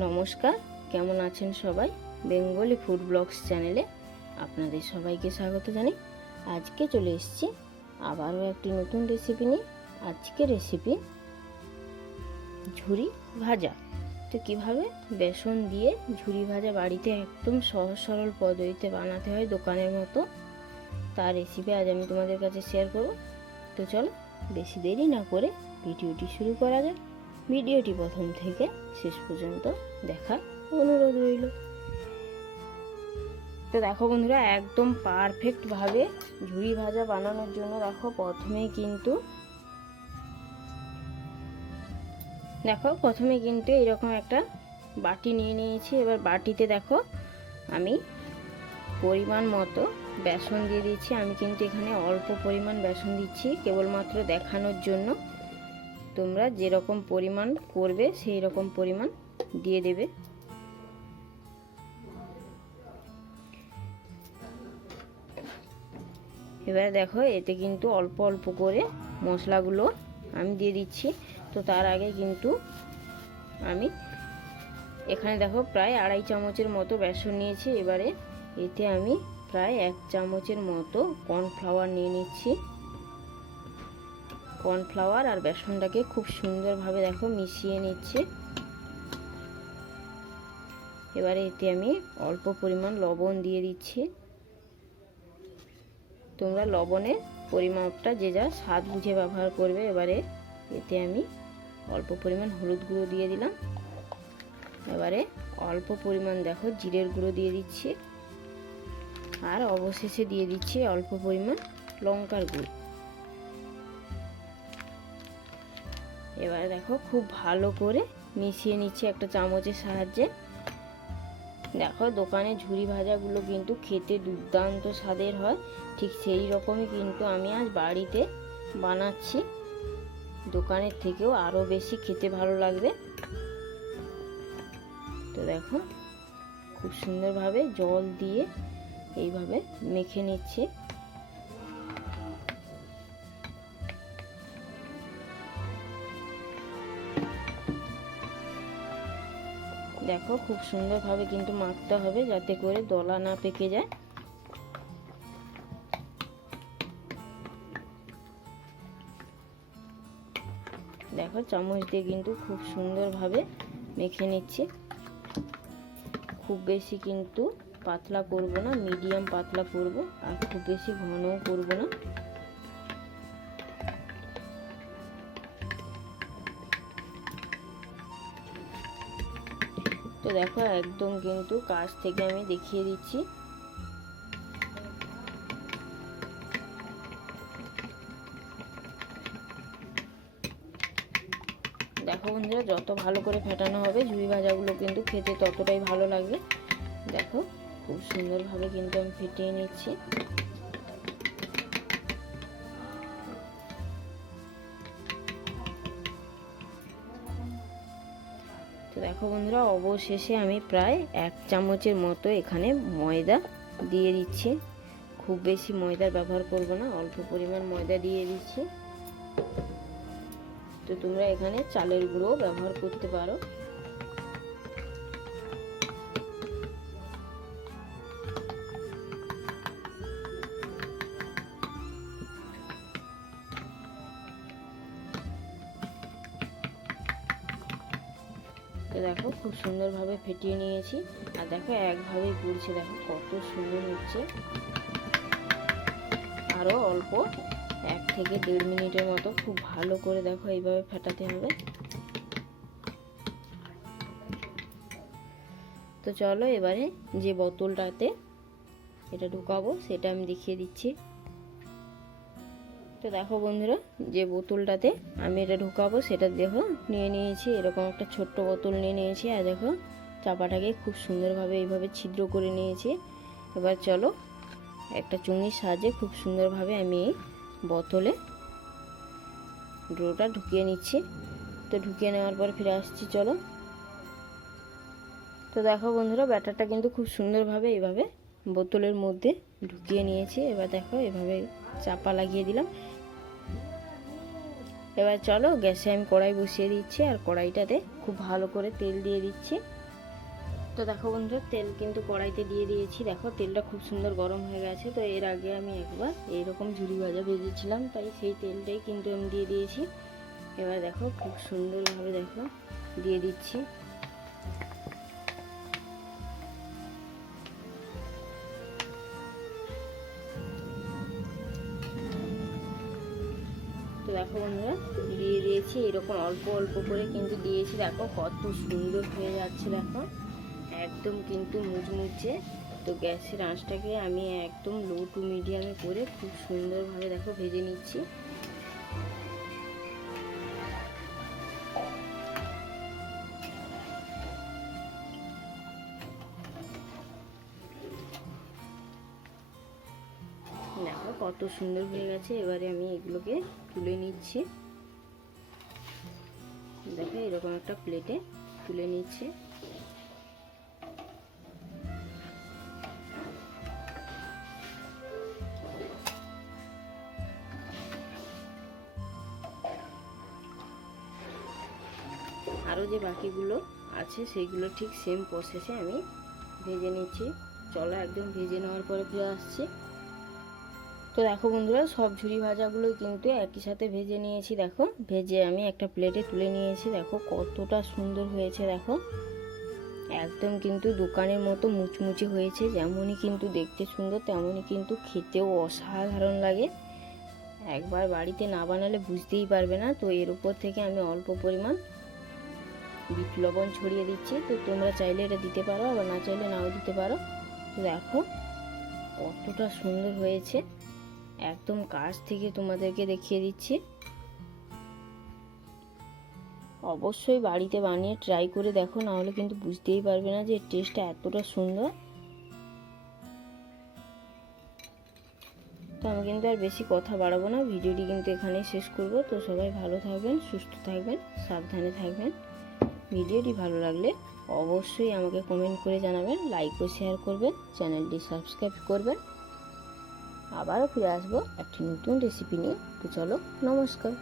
নমস্কার, কেমন আছেন সবাই? বেঙ্গলি ফুড ব্লগস চ্যানেলে আপনাদের সবাইকে স্বাগত জানাই। আজকে চলে এসেছি আবারও একটি নতুন রেসিপি নিয়ে। আজকে রেসিপি ঝুরি ভাজা। তো কীভাবে? বেসন দিয়ে ঝুরি ভাজা বাড়িতে একদম সহজ সরল পদ্ধতিতে বানাতে হয় দোকানের মতো। তার রেসিপি আজ আমি তোমাদের কাছে শেয়ার করব। তো চলো, বেশি দেরি না করে ভিডিওটি শুরু করা যাক। ভিডিওটি প্রথম থেকে শেষ পর্যন্ত দেখার অনুরোধ রইল। তো দেখো বন্ধুরা, একদম পারফেক্টভাবে ঝুড়ি ভাজা বানানোর জন্য দেখো প্রথমেই কিন্তু দেখো, প্রথমে কিন্তু এরকম একটা বাটি নিয়ে নিয়েছি। এবার বাটিতে দেখো আমি পরিমাণ মতো বেসন দিয়ে দিচ্ছি আমি কিন্তু এখানে অল্প পরিমাণ বেসন দিচ্ছি, কেবলমাত্র দেখানোর জন্য। তোমরা যেরকম পরিমাণ করবে সেই রকম পরিমাণ দিয়ে দেবে। এবার দেখো, এতে কিন্তু অল্প অল্প করে মশলাগুলো আমি দিয়ে দিচ্ছি। তো তার আগে কিন্তু আমি এখানে দেখো, প্রায় আড়াই চামচের মতো বেসন নিয়েছি। এবারে এতে আমি প্রায় এক চামচের মতো কর্নফ্লাওয়ার নিয়ে নিচ্ছি। কর্নফ্লাওয়ার আর বেসনটাকে খুব সুন্দরভাবে দেখো মিশিয়ে নিচ্ছি। এবারে এতে আমি অল্প পরিমাণ লবণ দিয়ে দিচ্ছি। তোমরা লবণের পরিমাপটা যে যা স্বাদ বুঝে ব্যবহার করবে, এবারে এতে আমি অল্প পরিমাণ হলুদ গুঁড়ো দিয়ে দিলাম। এবারে অল্প পরিমাণ দেখো জিরের গুঁড়ো দিয়ে দিচ্ছি। আর অবশেষে দিয়ে দিচ্ছি অল্প পরিমাণ লঙ্কার গুঁড়ো। এবারে দেখো খুব ভালো করে মিশিয়ে নিচ্ছি একটা চামচের সাহায্যে। দেখো দোকানে ঝুরি ভাজাগুলো কিন্তু খেতে দুর্দান্ত স্বাদের হয়, ঠিক সেই রকমই কিন্তু আমি আজ বাড়িতে বানাচ্ছি। দোকানের থেকেও আরও বেশি খেতে ভালো লাগবে। তো দেখো, খুব সুন্দরভাবে জল দিয়ে এইভাবে মেখে নিচ্ছি। দেখো খুব সুন্দরভাবে কিন্তু মাখতে হবে যাতে করে দলা না পেকে যায়। দেখো চামচ দিয়ে কিন্তু খুব সুন্দরভাবে মেখে নিচ্ছি। খুব বেশি কিন্তু পাতলা করব না, মিডিয়াম পাতলা করব আর খুব বেশি ঘনও করব না। তো দেখো, একদম কিন্তু কাছ থেকে আমি দেখিয়ে দিচ্ছি। দেখো বন্ধুরা, যত ভালো করে ফেটানো হবে, ঝুড়ি ভাজাগুলো কিন্তু খেতে ততটাই ভালো লাগবে। দেখো, খুব সুন্দরভাবে কিন্তু আমি ফেটিয়ে নিচ্ছি। তো দেখো বন্ধুরা, অবশেষে আমি প্রায় এক চামচের মতো এখানে ময়দা দিয়ে দিচ্ছি। খুব বেশি ময়দা ব্যবহার করব না, অল্প পরিমাণ ময়দা দিয়ে দিচ্ছি। তো তোমরা এখানে চালের গুঁড়ো ব্যবহার করতে পারো। তো দেখো খুব সুন্দরভাবে ফেটিয়ে নিয়েছি। আর দেখো একভাবেই পুড়ছে দেখো কত সুন্দর হচ্ছে। আরও অল্প এক থেকে দেড় মিনিটের মতো খুব ভালো করে দেখো এইভাবে ফেটাতে হবে। তো চলো এবারে যে বোতলটাতে এটা ঢুকাবো, সেটা আমি দেখিয়ে দিচ্ছি। তো দেখো বন্ধুরা, যে বোতলটাতে আমি এটা ঢুকাবো, সেটা দেখো, নিয়ে নিয়েছি, এরকম একটা ছোট্ট বোতল নিয়ে নিয়েছি, আর দেখো চাপাটাকে খুব সুন্দরভাবে এইভাবে ছিদ্র করে নিয়েছি। এবার চলো, একটা চুঙির সাহায্যে খুব সুন্দরভাবে আমি এই বোতলে ড্রোটা ঢুকিয়ে নিচ্ছি। তো ঢুকিয়ে নেওয়ার পর ফিরে আসছি, চলো। তো দেখো বন্ধুরা, ব্যাটারটা কিন্তু খুব সুন্দরভাবে এইভাবে বোতলের মধ্যে ঢুকিয়ে নিয়েছি। এবার দেখো এভাবে চাপা লাগিয়ে দিলাম। এবার চলো গ্যাসে আমি কড়াই বসিয়ে দিচ্ছি আর কড়াইটাতে খুব ভালো করে তেল দিয়ে দিচ্ছি। তো দেখো বন্ধুরা, তেল কিন্তু কড়াইতে দিয়ে দিয়েছি। দেখো তেলটা খুব সুন্দর গরম হয়ে গেছে। তো এর আগে আমি একবার এইরকম ঝুড়ি ভাজা ভেজেছিলাম, তাই সেই তেলটাই কিন্তু আমি দিয়ে দিয়েছি। এবার দেখো খুব সুন্দরভাবে দেখো দিয়ে দিচ্ছি। দেখো বন্ধুরা, দিয়ে দিয়েছি এরকম অল্প অল্প করে কিন্তু দিয়েছি। দেখো কত সুন্দর হয়ে যাচ্ছে, দেখো। একদম কিন্তু মুচমুচে। তো গ্যাসের আঁচটাকে আমি একদম লো টু মিডিয়ামে করে খুব সুন্দরভাবে দেখো ভেজে নিচ্ছি। কত সুন্দর হয়ে গেছে। এবারে আমি এগুলোকে তুলে নিচ্ছি। দেখো, এরকম একটা প্লেটে তুলে নিচ্ছি। আরও যে বাকিগুলো আছে, সেগুলো ঠিক সেম প্রসেসে আমি ভেজে নিচ্ছি। চলো, একদম ভেজে নেওয়ার পরে ফিরে আসছি। তো দেখো বন্ধুরা, সব ঝুড়ি ভাজাগুলো কিন্তু একই সাথে ভেজে নিয়েছি, দেখো। ভেজে আমি একটা প্লেটে তুলে নিয়েছি, দেখো কতটা সুন্দর হয়েছে, দেখো। একদম কিন্তু দোকানের মতো মুচমুচে হয়েছে, যেমনই কিন্তু দেখতে সুন্দর, তেমনই কিন্তু খেতেও অসাধারণ লাগে। একবার বাড়িতে না বানালে বুঝতেই পারবে না, তো এর উপর থেকে আমি অল্প পরিমাণ বিট লবণ ছড়িয়ে দিচ্ছি, তো তোমরা চাইলে এটা দিতে পারো, আবার না চাইলে নাও দিতে পারো। তো দেখো কতটা সুন্দর হয়েছে। একদম কাছ থেকে তোমাদেরকে দেখিয়ে দিচ্ছি। অবশ্যই বাড়িতে বানিয়ে ট্রাই করে দেখো না হলে কিন্তু বুঝতেই পারবে না যে টেস্টটা এতটা সুন্দর। তো আমি কিন্তু আর বেশি কথা বাড়াবো না, ভিডিওটি কিন্তু এখানেই শেষ করব। তো সবাই ভালো থাকবেন, সুস্থ থাকবেন, সাবধানে থাকবেন। ভিডিওটি ভালো লাগলে অবশ্যই আমাকে কমেন্ট করে জানাবেন লাইক ও শেয়ার করবেন চ্যানেলটি সাবস্ক্রাইব করবেন। আবারও ফিরে আসব একটি নতুন রেসিপি নিয়ে। তো চলো নমস্কার।